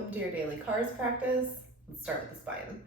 Welcome to your daily cars practice. Let's start with the spine.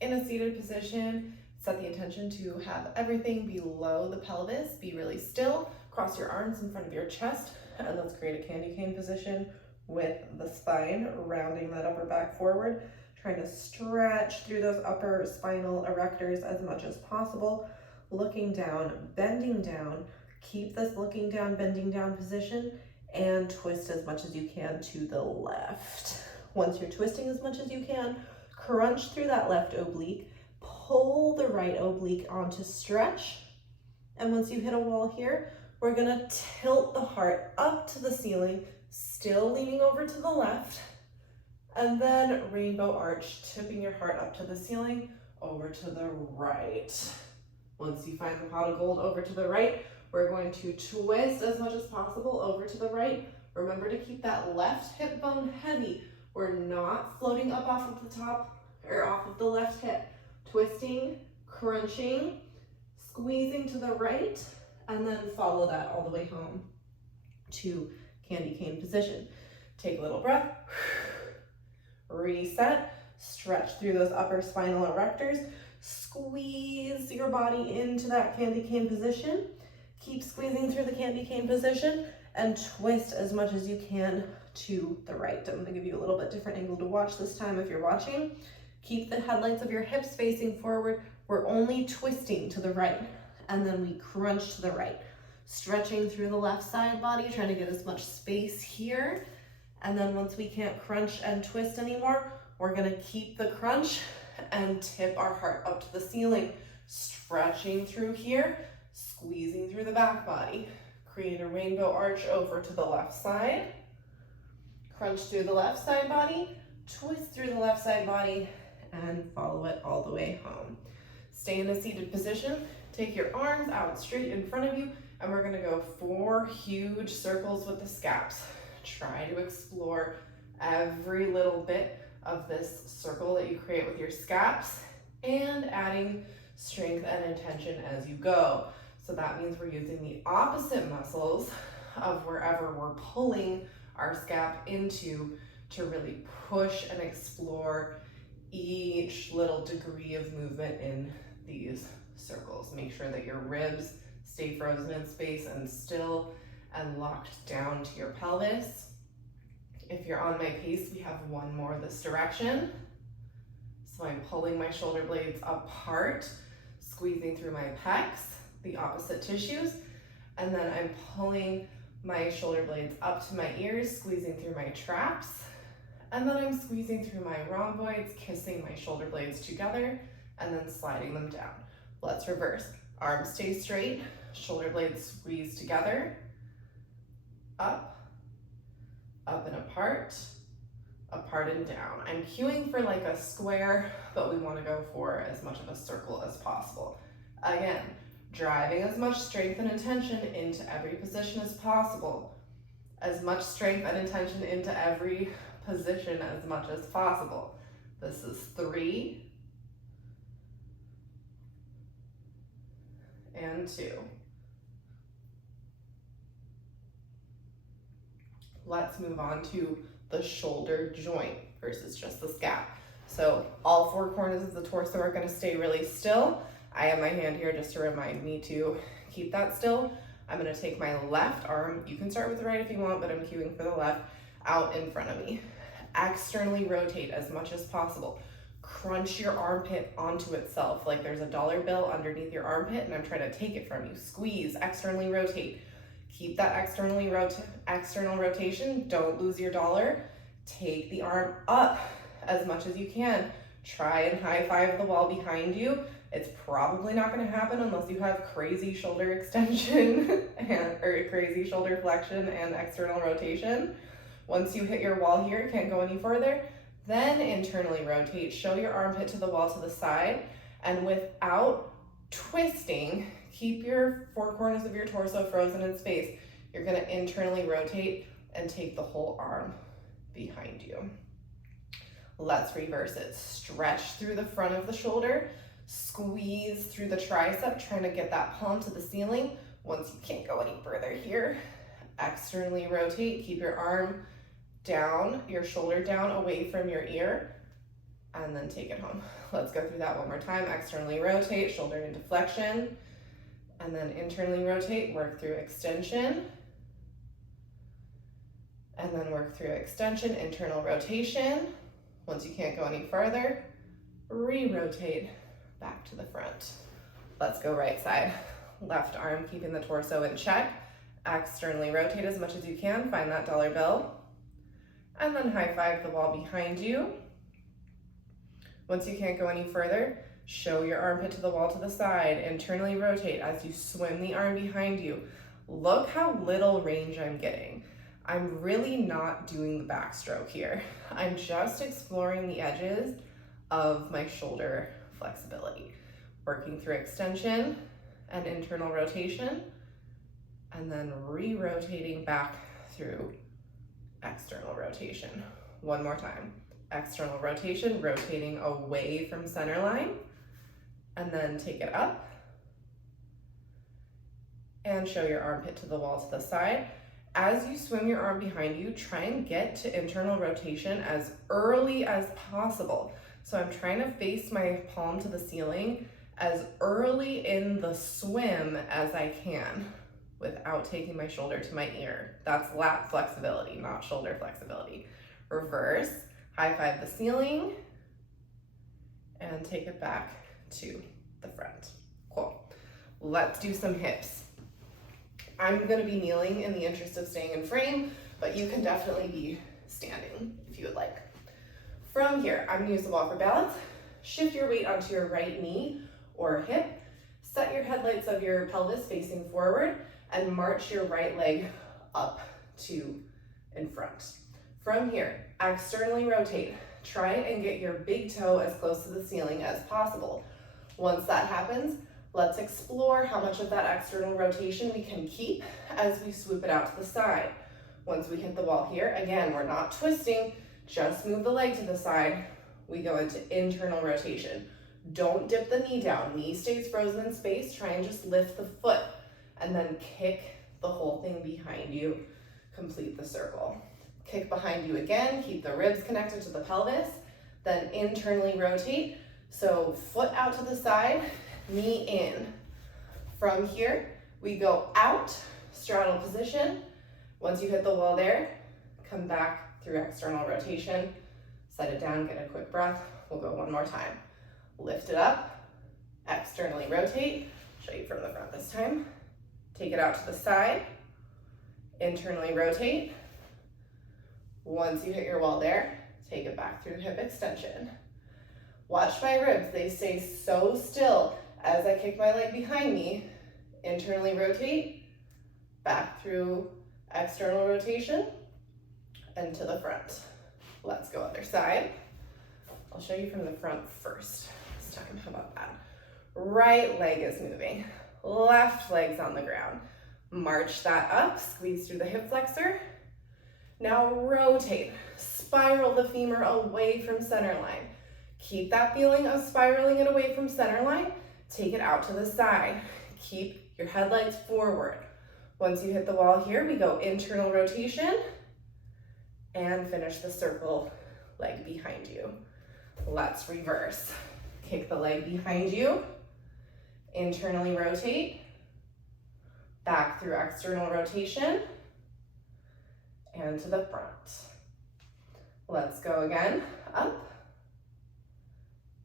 In a seated position, set the intention to have everything below the pelvis, be really still, cross your arms in front of your chest, and let's create a candy cane position with the spine, rounding that upper back forward, trying to stretch through those upper spinal erectors as much as possible, looking down, bending down. Keep this looking down, bending down position, and twist as much as you can to the left. Once you're twisting as much as you can, crunch through that left oblique, pull the right oblique onto stretch, and once you hit a wall here, we're gonna tilt the heart up to the ceiling, still leaning over to the left, and then rainbow arch, tipping your heart up to the ceiling, over to the right. Once you find the pot of gold over to the right, we're going to twist as much as possible over to the right. Remember to keep that left hip bone heavy. We're not floating up off of the top or off of the left hip. Twisting, crunching, squeezing to the right, and then follow that all the way home to candy cane position. Take a little breath, reset, stretch through those upper spinal erectors, squeeze your body into that candy cane position. Keep squeezing through the candy cane position and twist as much as you can to the right. I'm going to give you a little bit different angle to watch this time if you're watching. Keep the headlights of your hips facing forward. We're only twisting to the right, and then we crunch to the right. Stretching through the left side body, trying to get as much space here. And then once we can't crunch and twist anymore, we're going to keep the crunch and tip our heart up to the ceiling. Stretching through here, squeezing through the back body. Create a rainbow arch over to the left side. Crunch through the left side body, twist through the left side body, and follow it all the way home. Stay in a seated position. Take your arms out straight in front of you, and we're gonna go 4 huge circles with the scaps. Try to explore every little bit of this circle that you create with your scaps, and adding strength and intention as you go. So that means we're using the opposite muscles of wherever we're pulling our scap into to really push and explore each little degree of movement in these circles. Make sure that your ribs stay frozen in space and still and locked down to your pelvis. If you're on my pace, we have one more this direction. So I'm pulling my shoulder blades apart, squeezing through my pecs, the opposite tissues, and then I'm pulling my shoulder blades up to my ears, squeezing through my traps, and then I'm squeezing through my rhomboids, kissing my shoulder blades together, and then sliding them down. Let's reverse. Arms stay straight, shoulder blades squeeze together, up, up and apart and down. I'm cueing for like a square, but we want to go for as much of a circle as possible. Again, driving as much strength and intention into every position as possible. As much strength and intention into every position as much as possible. This is 3 and 2. Let's move on to the shoulder joint versus just the scap. So all 4 corners of the torso are going to stay really still. I have my hand here just to remind me to keep that still. I'm going to take my left arm, you can start with the right if you want, but I'm cueing for the left, out in front of me. Externally rotate as much as possible. Crunch your armpit onto itself like there's a dollar bill underneath your armpit and I'm trying to take it from you. Squeeze, externally rotate. Keep that external rotation. Don't lose your dollar. Take the arm up as much as you can. Try and high five the wall behind you. It's probably not going to happen unless you have crazy shoulder extension or crazy shoulder flexion and external rotation. Once you hit your wall here, can't go any further, then internally rotate. Show your armpit to the wall to the side, and without twisting, keep your 4 corners of your torso frozen in space. You're going to internally rotate and take the whole arm behind you. Let's reverse it. Stretch through the front of the shoulder, squeeze through the tricep, trying to get that palm to the ceiling. Once you can't go any further here, externally rotate, keep your arm down, your shoulder down away from your ear, and then take it home. Let's go through that one more time. Externally rotate, shoulder into flexion, and then internally rotate, work through extension, and then work through extension, internal rotation. Once you can't go any farther, re-rotate back to the front. Let's go right side. Left arm keeping the torso in check. Externally rotate as much as you can, find that dollar bill. And then high five the wall behind you. Once you can't go any further, show your armpit to the wall to the side. Internally rotate as you swim the arm behind you. Look how little range I'm getting. I'm really not doing the backstroke here. I'm just exploring the edges of my shoulder flexibility. Working through extension and internal rotation, and then re-rotating back through external rotation. One more time. External rotation, rotating away from center line, and then take it up and show your armpit to the wall to the side. As you swim your arm behind you, try and get to internal rotation as early as possible. So I'm trying to face my palm to the ceiling as early in the swim as I can without taking my shoulder to my ear. That's lat flexibility, not shoulder flexibility. Reverse, high five the ceiling, and take it back to the front. Cool. Let's do some hips. I'm gonna be kneeling in the interest of staying in frame, but you can definitely be standing if you would like. From here, I'm gonna use the wall for balance. Shift your weight onto your right knee or hip. Set your headlights of your pelvis facing forward and march your right leg up to in front. From here, externally rotate. Try and get your big toe as close to the ceiling as possible. Once that happens, let's explore how much of that external rotation we can keep as we swoop it out to the side. Once we hit the wall here, again, we're not twisting, just move the leg to the side. We go into internal rotation. Don't dip the knee down. Knee stays frozen in space. Try and just lift the foot and then kick the whole thing behind you. Complete the circle. Kick behind you again. Keep the ribs connected to the pelvis. Then internally rotate. So foot out to the side, knee in. From here, we go out, straddle position. Once you hit the wall there, come back through external rotation. Set it down, get a quick breath. We'll go one more time. Lift it up, externally rotate. Show you from the front this time. Take it out to the side, internally rotate. Once you hit your wall there, take it back through hip extension. Watch my ribs, they stay so still as I kick my leg behind me. Internally rotate, back through external rotation, and to the front. Let's go other side. I'll show you from the front first. This time, how about that? Right leg is moving, left leg's on the ground. March that up, squeeze through the hip flexor. Now rotate, spiral the femur away from center line. Keep that feeling of spiraling it away from center line. Take it out to the side. Keep your headlights forward. Once you hit the wall here, we go internal rotation and finish the circle leg behind you. Let's reverse. Kick the leg behind you, internally rotate, back through external rotation, and to the front. Let's go again, up,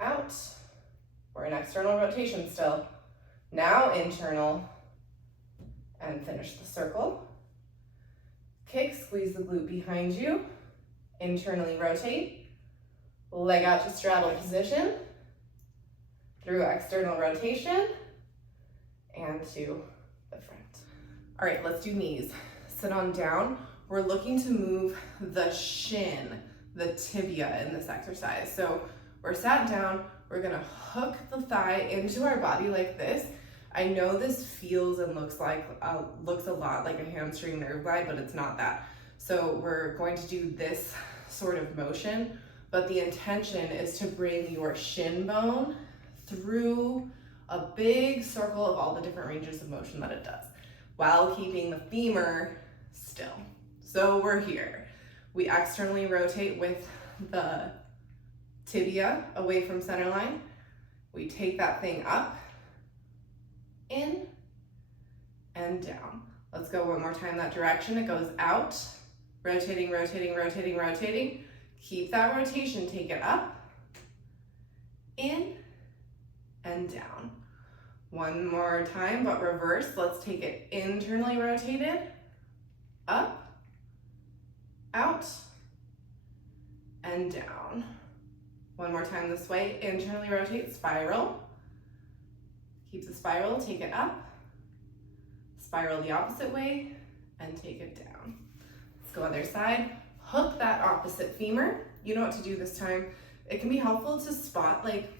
out. We're in external rotation still. Now internal, and finish the circle. Kick, squeeze the glute behind you, internally rotate, leg out to straddle position, through external rotation, and to the front. All right, let's do knees. Sit on down. We're looking to move the shin, the tibia in this exercise. So we're sat down, we're gonna hook the thigh into our body like this. I know this feels and looks a lot like a hamstring nerve glide, but it's not that. So we're going to do this sort of motion, but the intention is to bring your shin bone through a big circle of all the different ranges of motion that it does, while keeping the femur still. So we're here. We externally rotate with the tibia away from center line. We take that thing up, in, and down. Let's go one more time that direction. It goes out, rotating, rotating, rotating, rotating. Keep that rotation, take it up, in, and down. One more time, but reverse. Let's take it internally rotated, up, out, and down. One more time this way, internally rotate, spiral. Keep the spiral, take it up, spiral the opposite way, and take it down. Let's go other side. Hook that opposite femur. You know what to do this time. It can be helpful to spot, like,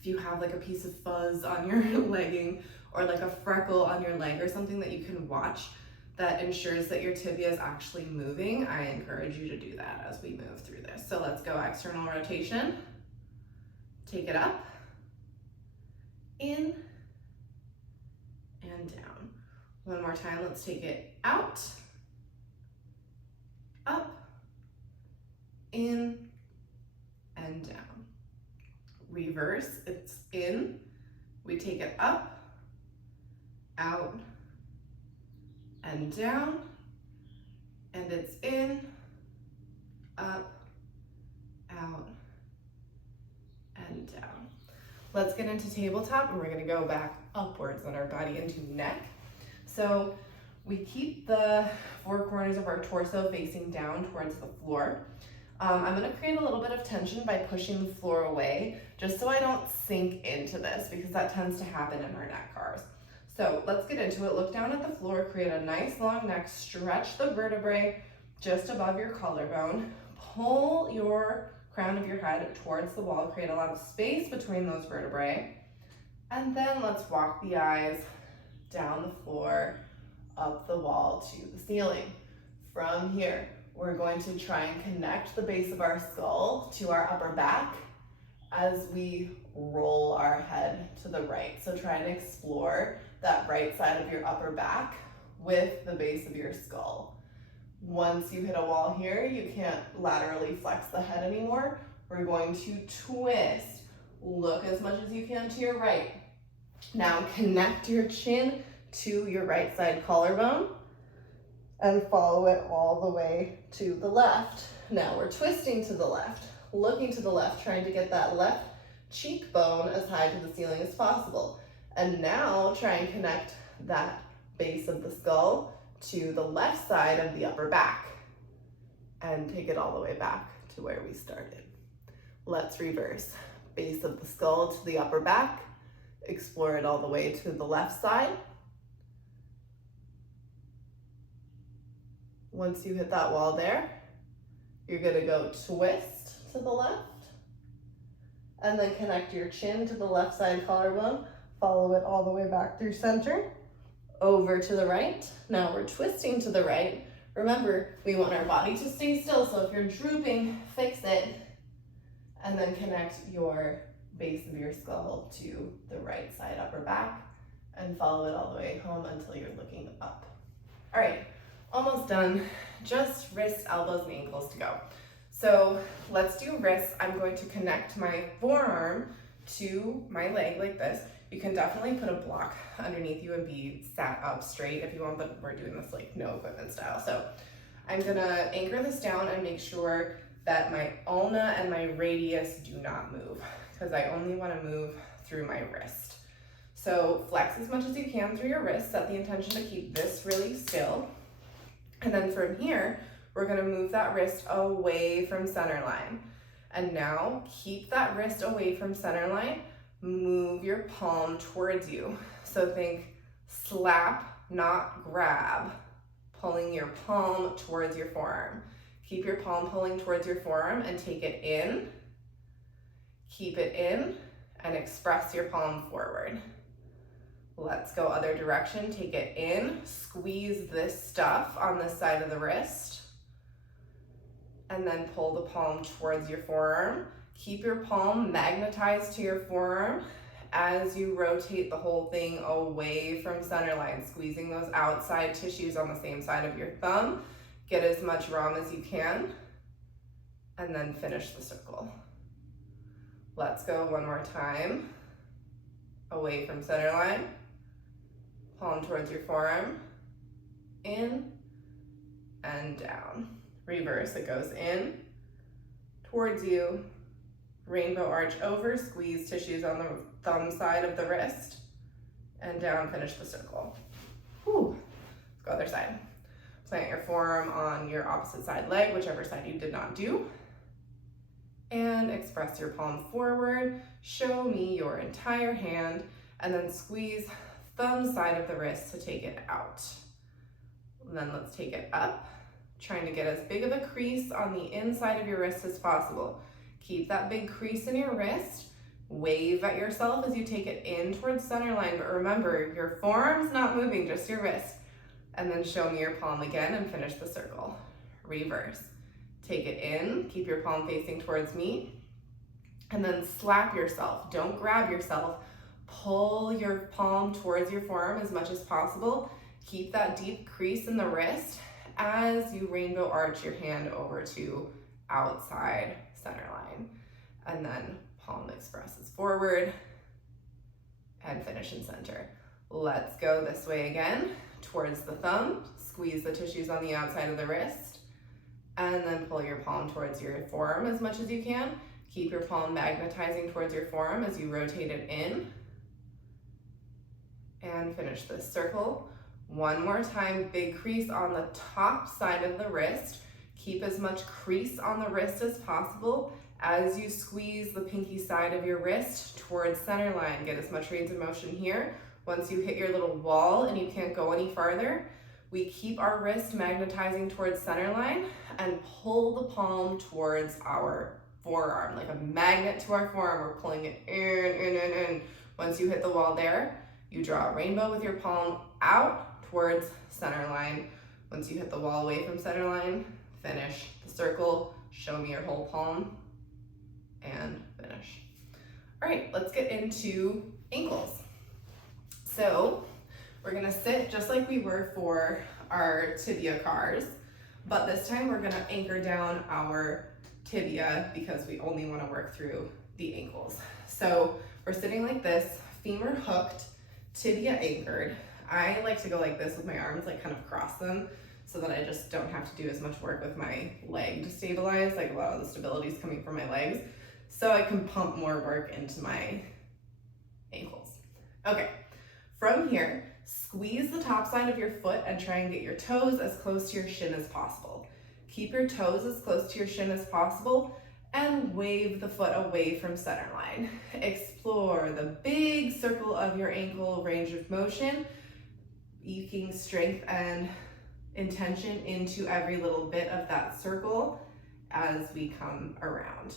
if you have like a piece of fuzz on your legging or like a freckle on your leg or something that you can watch that ensures that your tibia is actually moving. I encourage you to do that as we move through this. So let's go external rotation. Take it up, in, and down. One more time, let's take it out, up, in, and down. Reverse, it's in, we take it up, out, and down, and it's in, up, out, and down. Let's get into tabletop, and we're gonna go back upwards on our body into neck. So we keep the four corners of our torso facing down towards the floor. I'm gonna create a little bit of tension by pushing the floor away, just so I don't sink into this, because that tends to happen in our neck cars. So let's get into it. Look down at the floor, create a nice long neck, stretch the vertebrae just above your collarbone, pull your crown of your head towards the wall, create a lot of space between those vertebrae, and then let's walk the eyes down the floor, up the wall to the ceiling. From here, we're going to try and connect the base of our skull to our upper back as we roll our head to the right. So try and explore that right side of your upper back with the base of your skull. Once you hit a wall here, you can't laterally flex the head anymore. We're going to twist. Look as much as you can to your right. Now connect your chin to your right side collarbone and follow it all the way to the left. Now we're twisting to the left, looking to the left, trying to get that left cheekbone as high to the ceiling as possible. And now try and connect that base of the skull to the left side of the upper back and take it all the way back to where we started. Let's reverse. Base of the skull to the upper back, explore it all the way to the left side. Once you hit that wall there, you're gonna go twist to the left and then connect your chin to the left side collarbone, follow it all the way back through center, over to the right. Now we're twisting to the right. Remember, we want our body to stay still, so if you're drooping, fix it, and then connect your base of your skull to the right side upper back and follow it all the way home until you're looking up. All right, almost done. Just wrists, elbows, and ankles to go. So let's do wrists. I'm going to connect my forearm to my leg like this. You can definitely put a block underneath you and be sat up straight if you want, but we're doing this like no equipment style. So I'm gonna anchor this down and make sure that my ulna and my radius do not move, because I only wanna move through my wrist. So flex as much as you can through your wrist, set the intention to keep this really still. And then from here, we're gonna move that wrist away from center line. And now keep that wrist away from center line, move your palm towards you. So think slap, not grab, pulling your palm towards your forearm. Keep your palm pulling towards your forearm and take it in, keep it in, and express your palm forward. Let's go other direction, take it in, squeeze this stuff on this side of the wrist, and then pull the palm towards your forearm. Keep your palm magnetized to your forearm as you rotate the whole thing away from center line, squeezing those outside tissues on the same side of your thumb. Get as much ROM as you can, and then finish the circle. Let's go one more time. Away from center line, palm towards your forearm, in and down. Reverse, it goes in, towards you, rainbow arch over, squeeze tissues on the thumb side of the wrist, and down, finish the circle. Whew. Let's go other side. Plant your forearm on your opposite side leg, whichever side you did not do. And express your palm forward. Show me your entire hand, and then squeeze thumb side of the wrist to take it out. And then let's take it up, trying to get as big of a crease on the inside of your wrist as possible. Keep that big crease in your wrist. Wave at yourself as you take it in towards center line, but remember, your forearm's not moving, just your wrist. And then show me your palm again and finish the circle. Reverse. Take it in, keep your palm facing towards me, and then slap yourself. Don't grab yourself. Pull your palm towards your forearm as much as possible. Keep that deep crease in the wrist as you rainbow arch your hand over to outside center line. And then palm expresses forward and finish in center. Let's go this way again, towards the thumb. Squeeze the tissues on the outside of the wrist. And then pull your palm towards your forearm as much as you can. Keep your palm magnetizing towards your forearm as you rotate it in. And finish this circle. One more time, big crease on the top side of the wrist. Keep as much crease on the wrist as possible as you squeeze the pinky side of your wrist towards center line. Get as much range of motion here. Once you hit your little wall and you can't go any farther, we keep our wrist magnetizing towards center line and pull the palm towards our forearm, like a magnet to our forearm. We're pulling it in. Once you hit the wall there, you draw a rainbow with your palm out towards center line. Once you hit the wall away from center line, finish the circle, show me your whole palm, and finish. All right, let's get into ankles. So we're gonna sit just like we were for our tibia cars, but this time we're gonna anchor down our tibia because we only wanna work through the ankles. So we're sitting like this, femur hooked, tibia anchored. I like to go like this with my arms, like kind of cross them so that I just don't have to do as much work with my leg to stabilize. Like a lot of the stability is coming from my legs. So I can pump more work into my ankles. Okay, from here, squeeze the top side of your foot and try and get your toes as close to your shin as possible. Keep your toes as close to your shin as possible and wave the foot away from center line. Explore the big circle of your ankle range of motion, eking strength and intention into every little bit of that circle as we come around.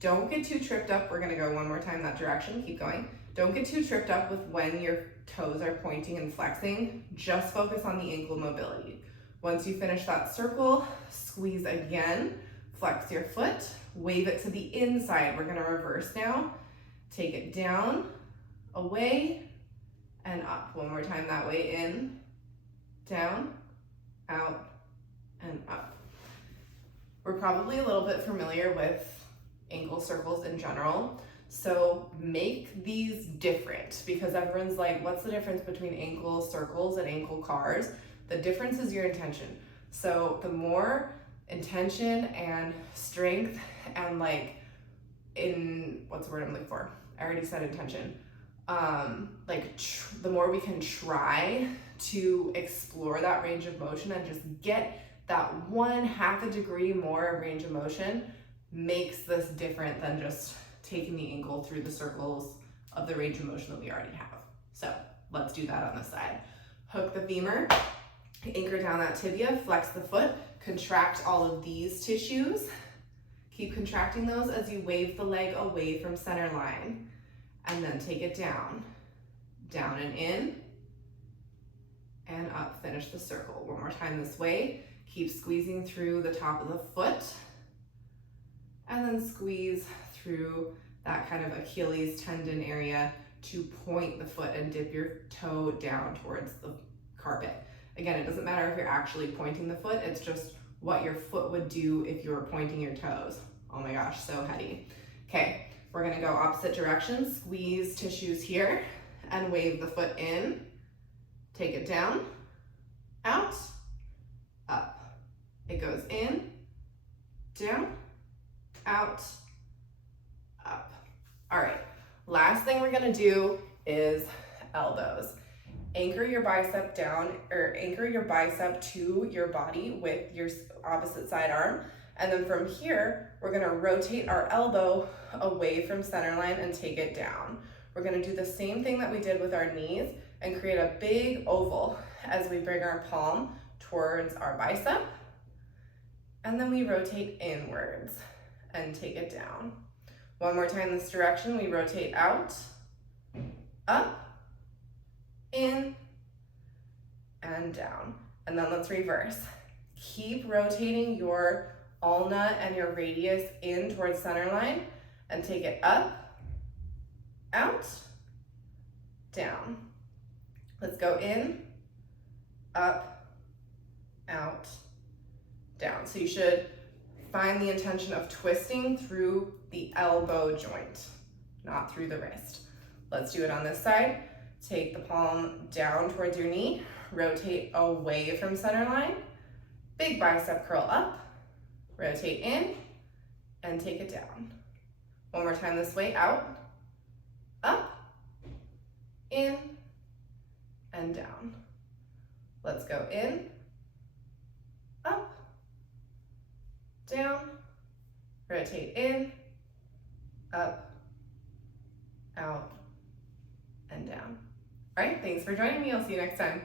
Don't get too tripped up. We're gonna go one more time that direction, keep going. Don't get too tripped up with when your toes are pointing and flexing. Just focus on the ankle mobility. Once you finish that circle, squeeze again, flex your foot, wave it to the inside. We're gonna reverse now. Take it down, away, and up. One more time that way, in, down, out, and up. We're probably a little bit familiar with ankle circles in general, so make these different because everyone's like, what's the difference between ankle circles and ankle cars? The difference is your intention. So the more intention and strength and what's the word I'm looking for? I already said intention. The more we can try to explore that range of motion and just get that 1/2 degree more of range of motion makes this different than just taking the ankle through the circles of the range of motion that we already have. So let's do that on this side. Hook the femur, anchor down that tibia, flex the foot, contract all of these tissues. Keep contracting those as you wave the leg away from center line. And then take it down. Down and in. And up, finish the circle. One more time this way. Keep squeezing through the top of the foot. And then squeeze through that kind of Achilles tendon area to point the foot and dip your toe down towards the carpet. Again, it doesn't matter if you're actually pointing the foot, it's just what your foot would do if you were pointing your toes. Oh my gosh, so heady. Okay, we're gonna go opposite direction. Squeeze tissues here and wave the foot in. Take it down, out, up. It goes in, down, out, up. All right, last thing we're gonna do is elbows. Anchor your bicep down, or anchor your bicep to your body with your opposite side arm. And then from here, we're gonna rotate our elbow away from center line and take it down. We're gonna do the same thing that we did with our knees and create a big oval as we bring our palm towards our bicep. And then we rotate inwards and take it down. One more time this direction, we rotate out, up, in, and down. And then let's reverse. Keep rotating your ulna and your radius in towards center line and take it up, out, down. Let's go in, up, out, down. So you should find the intention of twisting through the elbow joint, not through the wrist. Let's do it on this side. Take the palm down towards your knee, rotate away from center line, big bicep curl up, rotate in, and take it down. One more time this way, out, up, in, and down. Let's go in, up, down, rotate in, up, out, and down. All right, thanks for joining me. I'll see you next time.